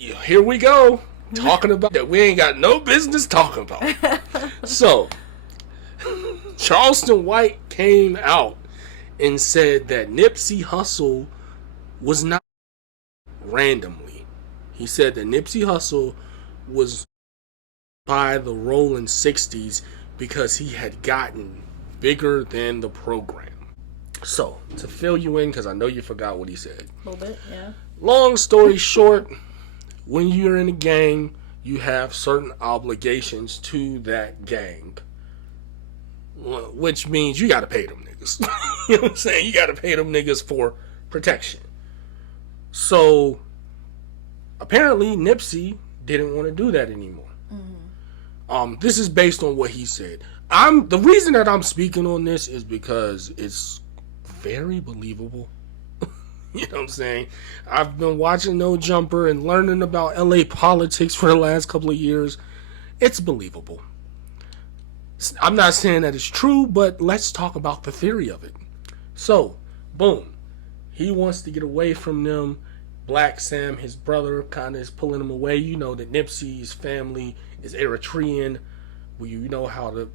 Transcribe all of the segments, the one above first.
Here we go. Talking about that we ain't got no business talking about. So, Charleston White came out and said that Nipsey Hussle was not randomly. He said that Nipsey Hussle was by the Rolling 60s because he had gotten bigger than the program. So, to fill you in, because I know you forgot what he said. A little bit, yeah. Long story short, when you're in a gang, you have certain obligations to that gang. Which means you gotta pay them niggas. You know what I'm saying? You gotta pay them niggas for protection. So, apparently Nipsey didn't want to do that anymore. This is based on what he said. The reason that I'm speaking on this is because it's very believable. You know what I'm saying? I've been watching No Jumper and learning about LA politics for the last couple of years. It's believable. I'm not saying that it's true, but let's talk about the theory of it. So, boom. He wants to get away from them. Black Sam, his brother, kind of is pulling him away. You know that Nipsey's family is Eritrean. You know how the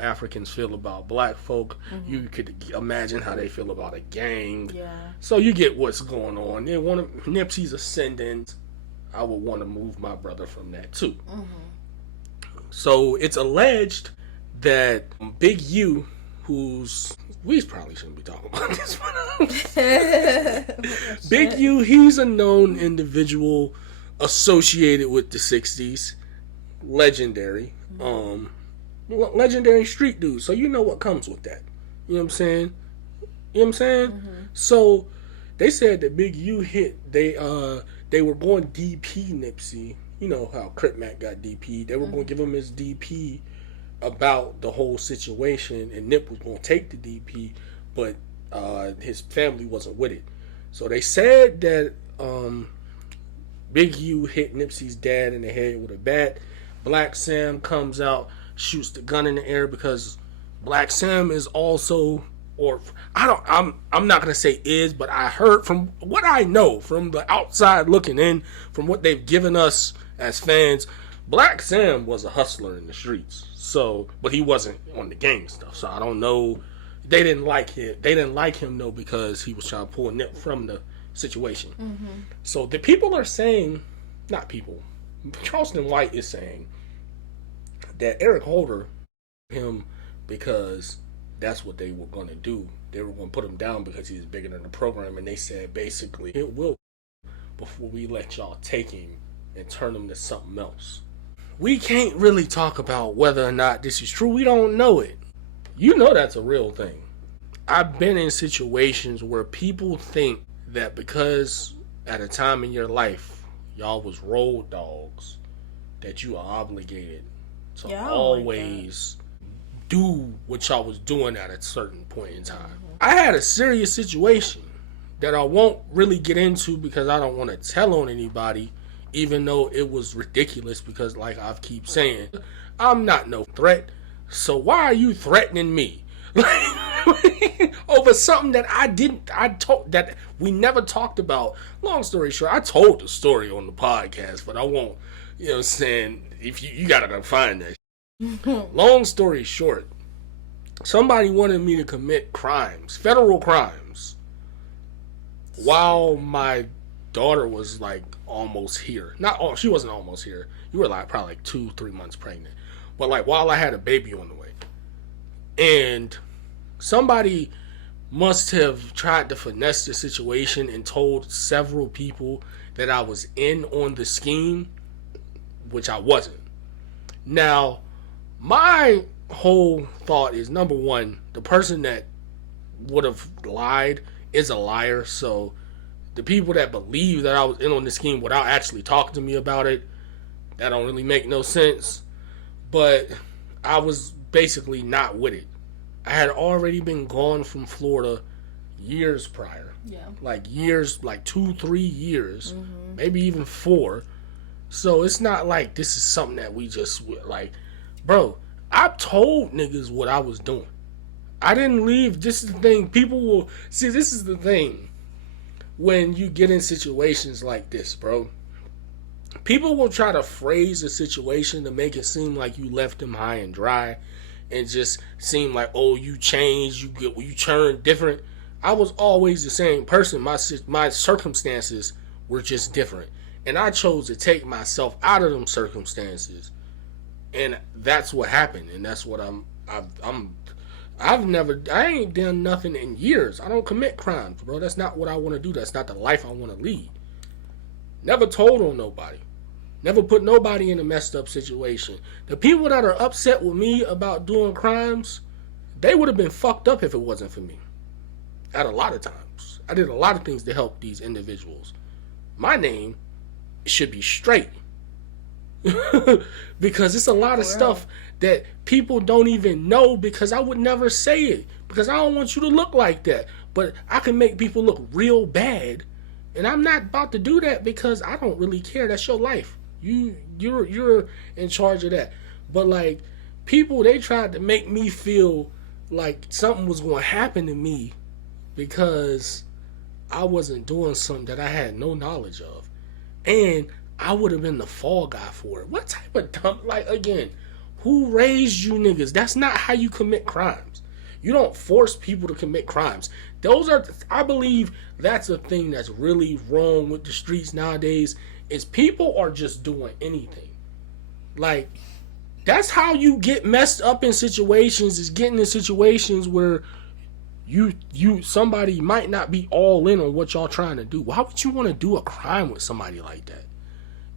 Africans feel about black folk. You could imagine how they feel about a gang. Yeah. So you get what's going on. They want Nipsey's ascendant. I would want to move my brother from that too. So it's alleged that Big U, we probably shouldn't be talking about this one. Big U, he's a known individual associated with the 60s. Legendary. Legendary street dude. So you know what comes with that. You know what I'm saying? You know what I'm saying? So they said that Big U hit, they were going DP Nipsey. You know how Crip Mac got DP. They were going to give him his DP about the whole situation, and Nip was going to take the DP, but his family wasn't with it. So they said that Big U hit Nipsey's dad in the head with a bat. Black Sam comes out, shoots the gun in the air because Black Sam is also, I'm not gonna say is, but I heard from what I know from the outside looking in, from what they've given us as fans, Black Sam was a hustler in the streets. So, but he wasn't on the gang stuff. So I don't know. They didn't like him. They didn't like him though because he was trying to pull Nip from the situation. So the people are saying, not people. Charleston White is saying that Eric Holder him because that's what they were going to do. They were going to put him down because he's bigger than the program, and they said basically it will before we let y'all take him and turn him to something else. We can't really talk about whether or not this is true. We don't know it. You know that's a real thing. I've been in situations where people think that because at a time in your life y'all was road dogs, that you are obligated to always do what y'all was doing at a certain point in time. I had a serious situation that I won't really get into because I don't want to tell on anybody, even though it was ridiculous because like I keep saying, I'm not no threat. So why are you threatening me? Over something that that we never talked about. Long story short, I told the story on the podcast, but I won't, you know what I'm saying, if you gotta find that. Long story short, somebody wanted me to commit crimes, federal crimes, while my daughter was like almost here. She wasn't almost here. You were like probably like 2-3 months pregnant. But like while I had a baby on the way. And somebody must have tried to finesse the situation and told several people that I was in on the scheme, which I wasn't. Now, my whole thought is, number one, the person that would have lied is a liar. So the people that believe that I was in on the scheme without actually talking to me about it, that don't really make no sense. But I was basically not with it. I had already been gone from Florida years prior. Yeah. Like 2-3 years, maybe even 4. So it's not like this is something that we just like, bro, I told niggas what I was doing. I didn't leave. This is the thing. People will see. This is the thing. When you get in situations like this, bro, People will try to phrase a situation to make it seem like you left them high and dry, and just seem like, oh, you changed, you turned different. I was always the same person. My circumstances were just different, and I chose to take myself out of them circumstances, and that's what happened. And that's what I ain't done nothing in years. I don't commit crimes, bro. That's not what I want to do. That's not the life I want to lead. Never told on nobody. Never put nobody in a messed up situation. The people that are upset with me about doing crimes, they would have been fucked up if it wasn't for me. At a lot of times. I did a lot of things to help these individuals. My name should be straight. Because it's a lot of stuff that people don't even know, because I would never say it. Because I don't want you to look like that. But I can make people look real bad. And I'm not about to do that because I don't really care. That's your life. You're in charge of that. But like, people, they tried to make me feel like something was going to happen to me because I wasn't doing something that I had no knowledge of. And I would have been the fall guy for it. What type of dumb, like, again, who raised you niggas? That's not how you commit crimes. You don't force people to commit crimes. I believe that's a thing that's really wrong with the streets nowadays, is people are just doing anything. Like, that's how you get messed up in situations, is getting in situations where somebody might not be all in on what y'all trying to do. Why would you want to do a crime with somebody like that?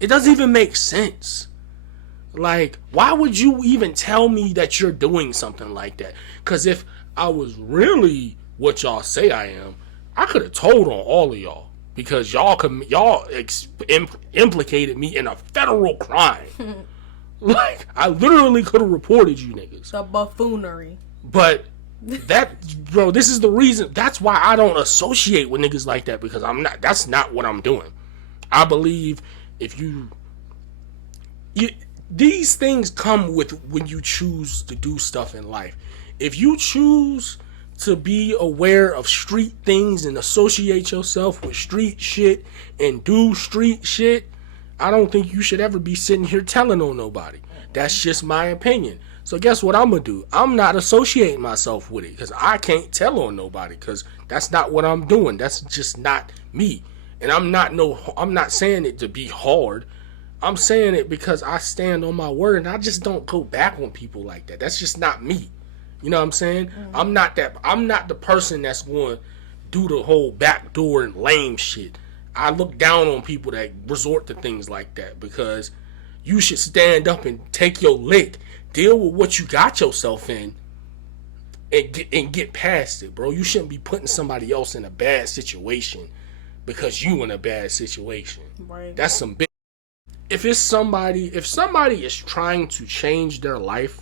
It doesn't even make sense. Like, why would you even tell me that you're doing something like that? Because if I was really what y'all say I am, I could have told on all of y'all. Because y'all implicated me in a federal crime. Like, I literally could have reported you niggas. The buffoonery. But bro, this is the reason. That's why I don't associate with niggas like that, because that's not what I'm doing. I believe if these things come with when you choose to do stuff in life. If you choose to be aware of street things and associate yourself with street shit and do street shit, I don't think you should ever be sitting here telling on nobody. That's just my opinion. So guess what I'm gonna do? I'm not associating myself with it, because I can't tell on nobody, because that's not what I'm doing. That's just not me. And I'm not saying it to be hard. I'm saying it because I stand on my word, and I just don't go back on people like that. That's just not me. You know what I'm saying? Mm-hmm. I'm not the person that's going to do the whole backdoor and lame shit. I look down on people that resort to things like that, because you should stand up and take your lick, deal with what you got yourself in, and get past it, bro. You shouldn't be putting somebody else in a bad situation because you in a bad situation. Right. That's some big. If somebody is trying to change their life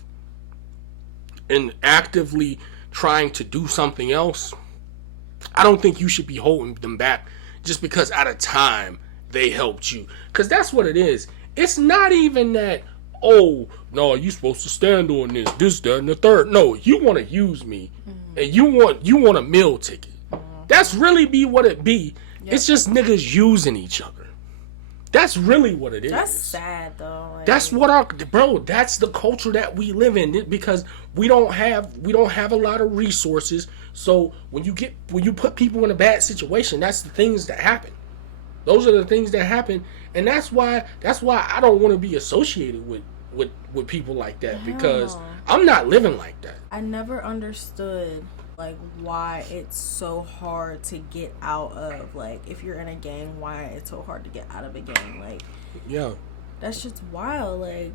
and actively trying to do something else, I don't think you should be holding them back just because at a time they helped you. Because that's what it is. It's not even that, oh, no, you supposed to stand on this, that, and the third. No, you want to use me, and you want a meal ticket. That's really be what it be. Yep. It's just niggas using each other. That's really what it is. That's sad though. Like, that's that's the culture that we live in, because we don't have a lot of resources. So when you put people in a bad situation, that's the things that happen. Those are the things that happen, and that's why I don't want to be associated with people like that, because I'm not living like that. I never understood like why it's so hard to get out of, like, if you're in a gang, why it's so hard to get out of a gang. Like, yeah, that's just wild. Like,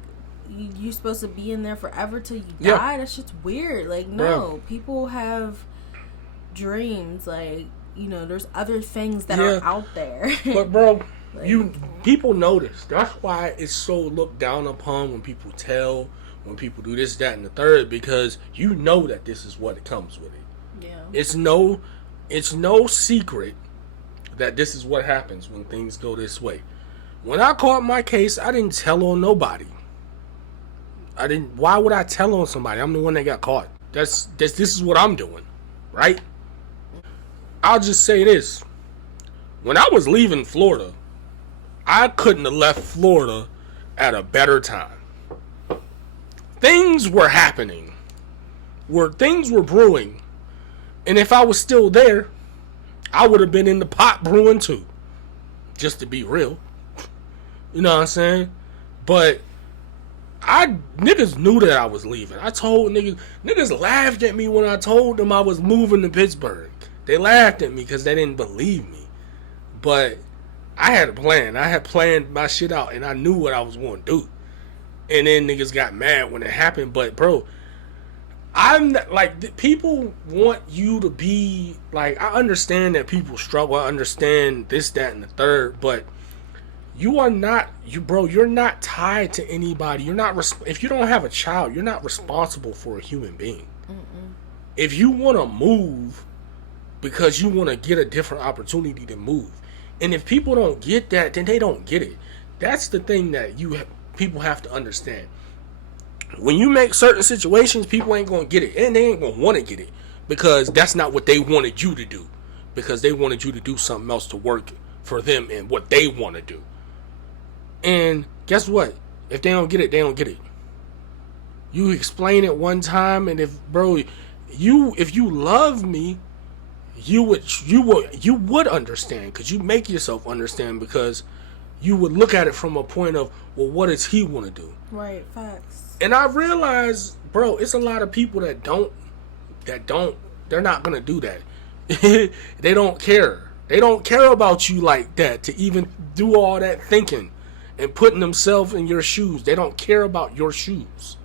you supposed to be in there forever till you die. That's just weird. Like, no, people have dreams. Like, you know, there's other things that are out there. But bro, like, people notice. That's why it's so looked down upon when people when people do this, that, and the third, because you know that this is what it comes with it. Yeah. It's no secret that this is what happens when things go this way. When I caught my case, I didn't tell on nobody. Why would I tell on somebody? I'm the one that got caught. This is what I'm doing, right? I'll just say this. When I was leaving Florida, I couldn't have left Florida at a better time. Things were happening. Things were brewing. And if I was still there, I would have been in the pot brewing too. Just to be real. You know what I'm saying? But niggas knew that I was leaving. I told niggas laughed at me when I told them I was moving to Pittsburgh. They laughed at me because they didn't believe me. But I had a plan. I had planned my shit out and I knew what I was going to do. And then niggas got mad when it happened. But bro, I'm not, like, people want you to be like, I understand that people struggle. I understand this, that, and the third. But you are not, you're not tied to anybody. You're not, if you don't have a child, you're not responsible for a human being. Mm-mm. If you want to move because you want to get a different opportunity to move. And if people don't get that, then they don't get it. That's the thing that people have to understand. When you make certain situations, people ain't going to get it. And they ain't going to want to get it. Because that's not what they wanted you to do. Because they wanted you to do something else to work for them and what they want to do. And guess what? If they don't get it, they don't get it. You explain it one time, and if you love me, you would understand, because you make yourself understand, because you would look at it from a point of, well, what does he want to do? Right, facts. And I realize, bro, it's a lot of people that they're not gonna do that. They don't care. They don't care about you like that to even do all that thinking and putting themselves in your shoes. They don't care about your shoes.